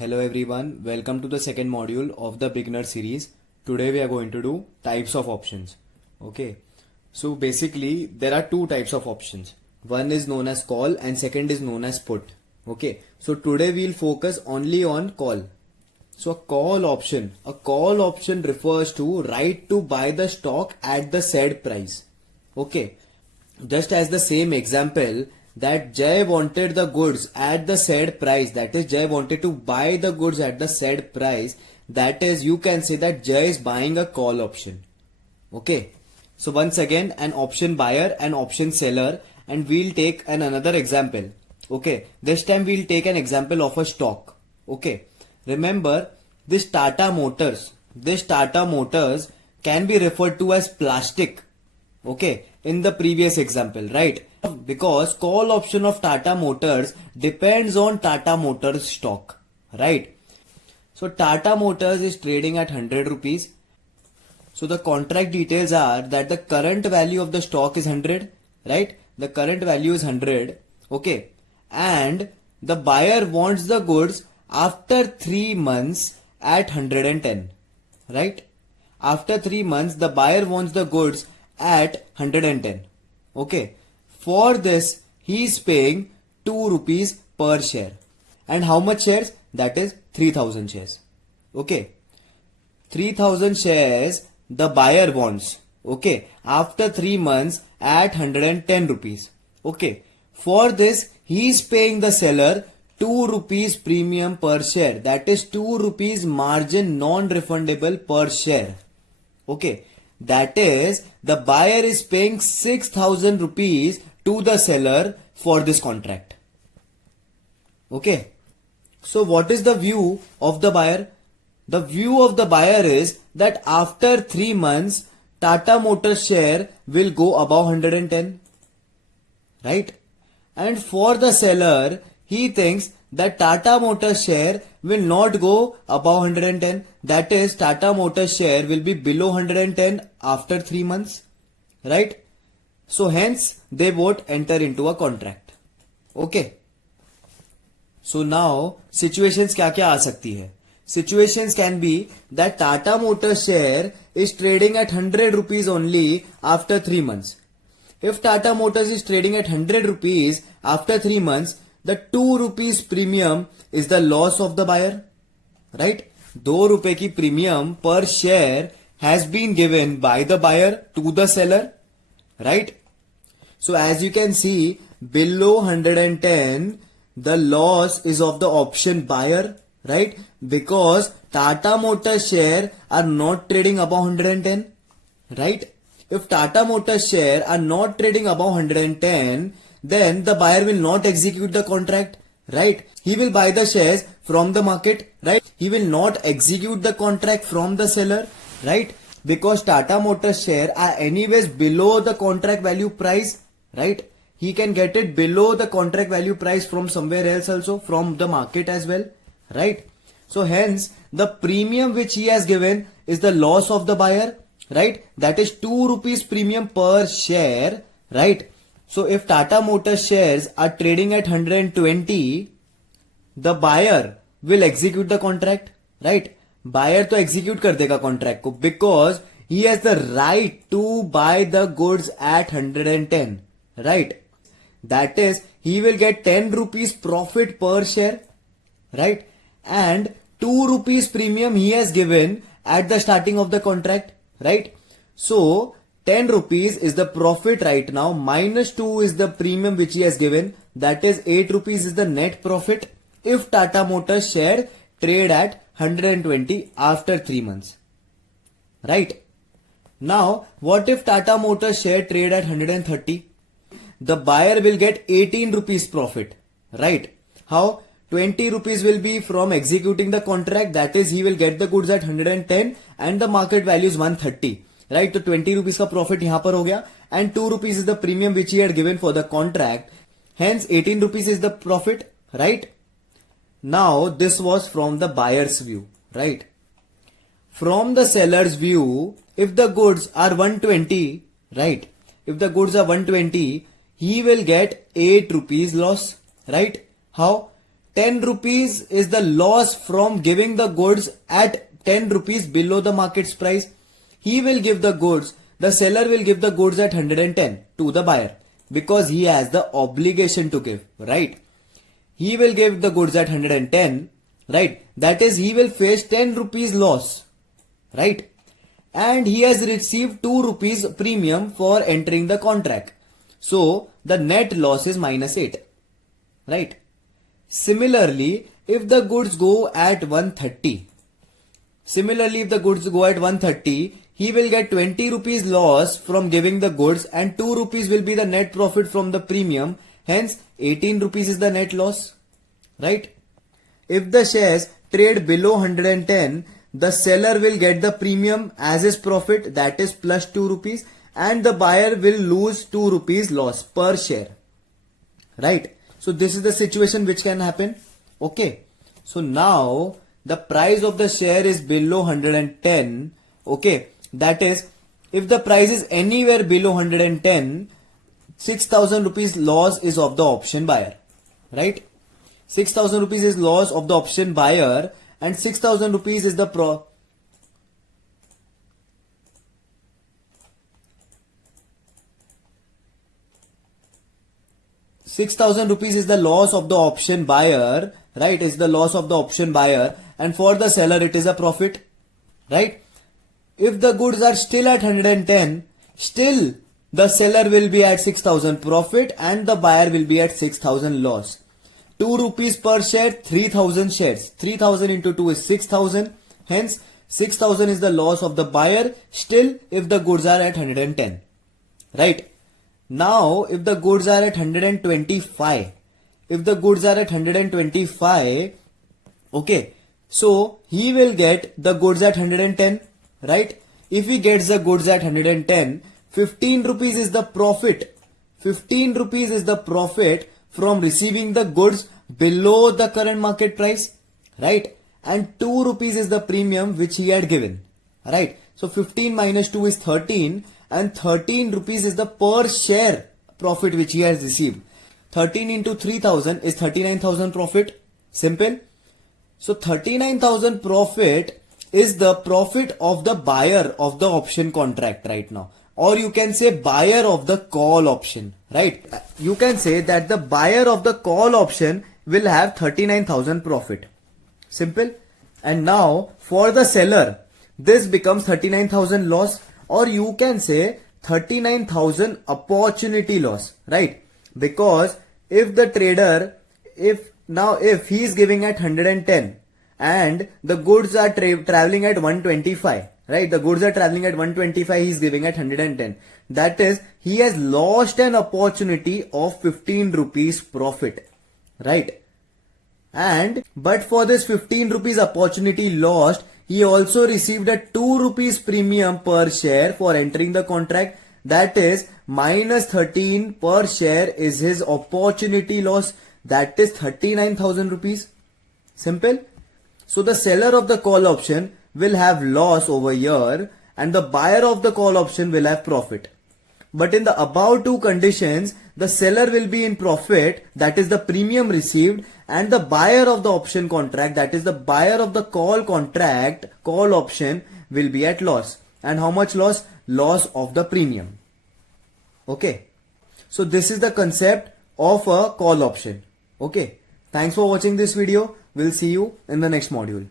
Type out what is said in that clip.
Hello everyone, welcome to the second module of the beginner series. Today we are going to do types of options. Okay, so basically there are two types of options. One is known as call and second is known as put. Okay, so today we'll focus only on call. So a call option refers to right to buy the stock at the said price. Okay, just as the same example that Jay wanted the goods at the said price, that is Jay wanted to buy the goods at the said price, that is you can say that Jay is buying a call option. Okay, so once again an option buyer and option seller, and we'll take another example. Okay, this time we'll take an example of a stock. Okay, remember this Tata Motors can be referred to as plastic. Okay, in the previous example, right? Because call option of Tata Motors depends on Tata Motors stock, right? So Tata Motors is trading at 100 rupees. So the contract details are that the current value of the stock is 100, right? The current value is 100, okay? And the buyer wants the goods after 3 months at 110, right? After 3 months, the buyer wants the goods at 110, okay? For this, he is paying 2 rupees per share. And how much shares? That is 3000 shares. Okay. 3000 shares the buyer wants. Okay. After 3 months at 110 rupees. Okay. For this, he is paying the seller 2 rupees premium per share. That is 2 rupees margin non-refundable per share. Okay. That is, the buyer is paying 6000 rupees to the seller for this contract. Okay. So what is the view of the buyer? The view of the buyer is that after 3 months, Tata Motors share will go above 110. Right? And for the seller, he thinks that Tata Motors share will not go above 110. That is, Tata Motors share will be below 110 after 3 months. Right? So hence, they both enter into a contract. Okay. So now, situations क्या क्या आ सकती है? Situations can be that Tata Motors share is trading at 100 rupees only after 3 months. If Tata Motors is trading at 100 rupees after 3 months, the 2 rupees premium is the loss of the buyer. Right? 2 रुपए की premium per share has been given by the buyer to the seller. Right? So as you can see, below 110, the loss is of the option buyer, right? Because Tata Motors share are not trading above 110, right? If Tata Motors share are not trading above 110, then the buyer will not execute the contract, right? He will buy the shares from the market, right? He will not execute the contract from the seller, right? Because Tata Motors share are anyways below the contract value price, right? He can get it below the contract value price from somewhere else also, from the market as well, right? So hence, the premium which he has given is the loss of the buyer, right? That is 2 rupees premium per share, right? So if Tata Motors shares are trading at 120, the buyer will execute the contract, right? Buyer to execute कर देगा contract को, because he has the right to buy the goods at 110, right? That is, he will get 10 rupees profit per share, right? And 2 rupees premium he has given at the starting of the contract, right? So 10 rupees is the profit right now, minus 2 is the premium which he has given, that is 8 rupees is the net profit if Tata Motors share trade at 120 after 3 months, right? Now, what if Tata Motors share trade at 130? The buyer will get 18 rupees profit, right? How? 20 rupees will be from executing the contract, that is he will get the goods at 110 and the market value is 130, right? So 20 rupees का profit यहाँ पर हो गया, and 2 rupees is the premium which he had given for the contract, hence 18 rupees is the profit, right? Now this was from the buyer's view, right? From the seller's view, if the goods are 120, right? If the goods are 120, he will get 8 rupees loss, right? How? 10 rupees is the loss from giving the goods at 10 rupees below the market's price. He will give the goods, the seller will give the goods at 110 to the buyer because he has the obligation to give, right? He will give the goods at 110, right? That is, he will face 10 rupees loss, right? And he has received 2 rupees premium for entering the contract. So the net loss is -8, right? Similarly, if the goods go at 130, he will get 20 rupees loss from giving the goods and 2 rupees will be the net profit from the premium. Hence, 18 rupees is the net loss, right? If the shares trade below 110, the seller will get the premium as his profit, that is plus 2 rupees, and the buyer will lose 2 rupees loss per share, right? So this is the situation which can happen. Okay. So now the price of the share is below 110. Okay. That is, if the price is anywhere below 110, 6,000 rupees loss is of the option buyer, right? 6,000 rupees is loss of the option buyer and 6,000 rupees is the 6,000 rupees is the loss of the option buyer, right? Is the loss of the option buyer, and for the seller it is a profit, right? If the goods are still at 110, still the seller will be at 6,000 profit and the buyer will be at 6,000 loss. 2 rupees per share, 3,000 shares. 3,000 into 2 is 6,000. Hence, 6,000 is the loss of the buyer still if the goods are at 110, right? Now, if the goods are at 125, okay, so he will get the goods at 110, right? If he gets the goods at 110, 15 rupees is the profit. 15 rupees is the profit from receiving the goods below the current market price, right? And 2 rupees is the premium which he had given, right? So 15 minus 2 is 13 and 13 rupees is the per share profit which he has received. 13 into 3,000 is 39,000 profit. Simple. So 39,000 profit is the profit of the buyer of the option contract right now. Or you can say buyer of the call option, right? You can say that the buyer of the call option will have 39,000 profit. Simple. And now for the seller, this becomes 39,000 loss, or you can say 39,000 opportunity loss, right? Because if the trader, if he is giving at 110 and the goods are traveling at 125, right? The goods are traveling at 125, he is giving at 110. That is, he has lost an opportunity of 15 rupees profit, right? And but for this 15 rupees opportunity lost, he also received a 2 rupees premium per share for entering the contract. That is, minus 13 per share is his opportunity loss. That is 39,000 rupees. Simple. So the seller of the call option will have loss over here and the buyer of the call option will have profit. But in the above two conditions, the seller will be in profit, that is the premium received, and the buyer of the option contract, that is the buyer of the call contract, call option, will be at loss. And how much loss? Loss of the premium. Okay. So this is the concept of a call option. Okay. Thanks for watching this video. We'll see you in the next module.